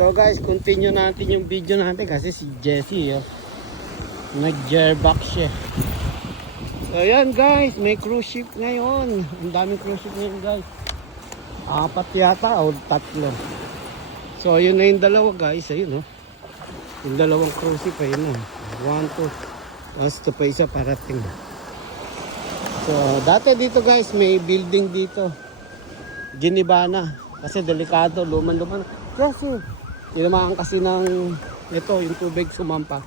So guys, continue natin yung video natin kasi si Jessie nag-gearbox siya. So yan guys, may cruise ship ngayon. Ang daming cruise ship ngayon guys. 4 yata o 3. So yun na yung dalawa guys. Ayun yung dalawang cruise ship ayun 1, 2. Tapos ito pa isa parating. So dati dito guys may building dito. Giniba na. Kasi delikado, luman-luman. Kasi tinamaan kasi ng ito yung tubig sumampa.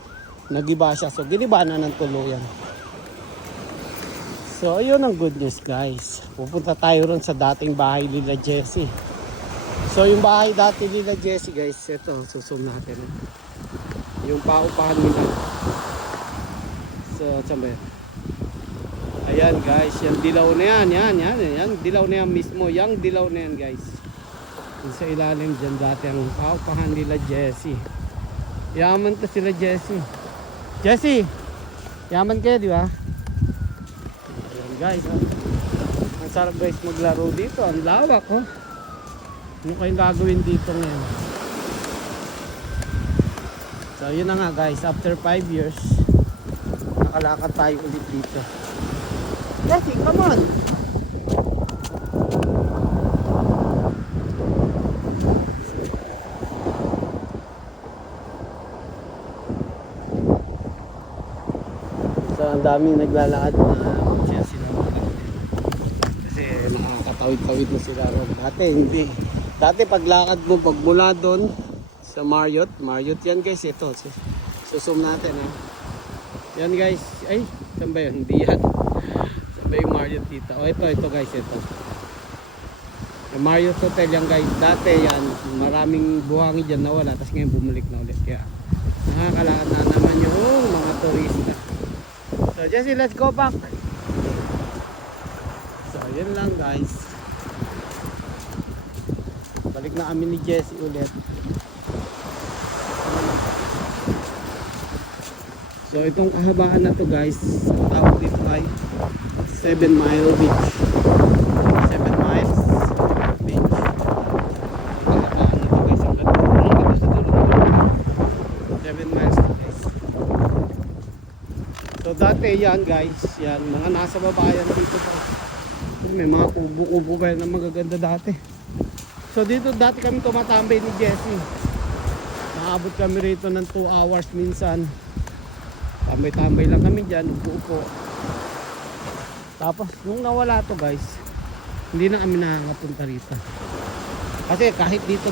Nagiba siya. So giniba na ng tuluyan. So ayun ang good news guys. Pupunta tayo ron sa dating bahay nila Jessie. So yung bahay dati nila Jessie guys, ito susum natin. Yung paupahan nila. So saan ba yan? Ayan guys, yung dilaw na yan. Yan. Dilaw na yan mismo. Yung dilaw na yan guys. Yung sa ilalim dyan dati ang paupahan nila Jessie. Yaman to sila Jessie. Jessie! Yaman kayo di ba? Ayan guys. Ang sarap guys maglaro dito. Ang lawak Ano kayong gagawin dito ngayon? So yun na nga guys. After 5 years nakalakad tayo ulit dito. Jessie, come on! So, ang daming naglalakad na Jessie na kasi nakakatawid-tawid na sila ron. Dati hindi. Dati paglakad mo, pagmula doon sa Marriott yan guys, ito. Susum natin Yan guys. Ay, saan ba yun? Hindi yan. Yung Marriott dito. Ito guys, ito. Yung Marriott Hotel yan guys. Dati yan, maraming buhangin dyan nawala. Tapos ngayon bumalik na ulit. Kaya nakakalakad na naman yung mga turista. So Jessie, let's go back. So yun lang guys. Balik na kami ni Jessie ulit. So itong kahabaan na to guys, tawag dito ay 7 Mile Beach. 7 miles beach. Kahabaan na to guys. Ang ganda sa dulo. 7 miles guys. So dati yan guys, yan mga nasa babayan dito pa. May mga kubo-kubo pa yan na magaganda dati. So dito dati kami tumatambay ni Jessie. Nakaabot kami rito ng 2 hours minsan. Tambay-tambay lang kami dyan, upo-upo. Tapos nung nawala to guys, hindi na kami nakakapunta rito. Kasi kahit dito guys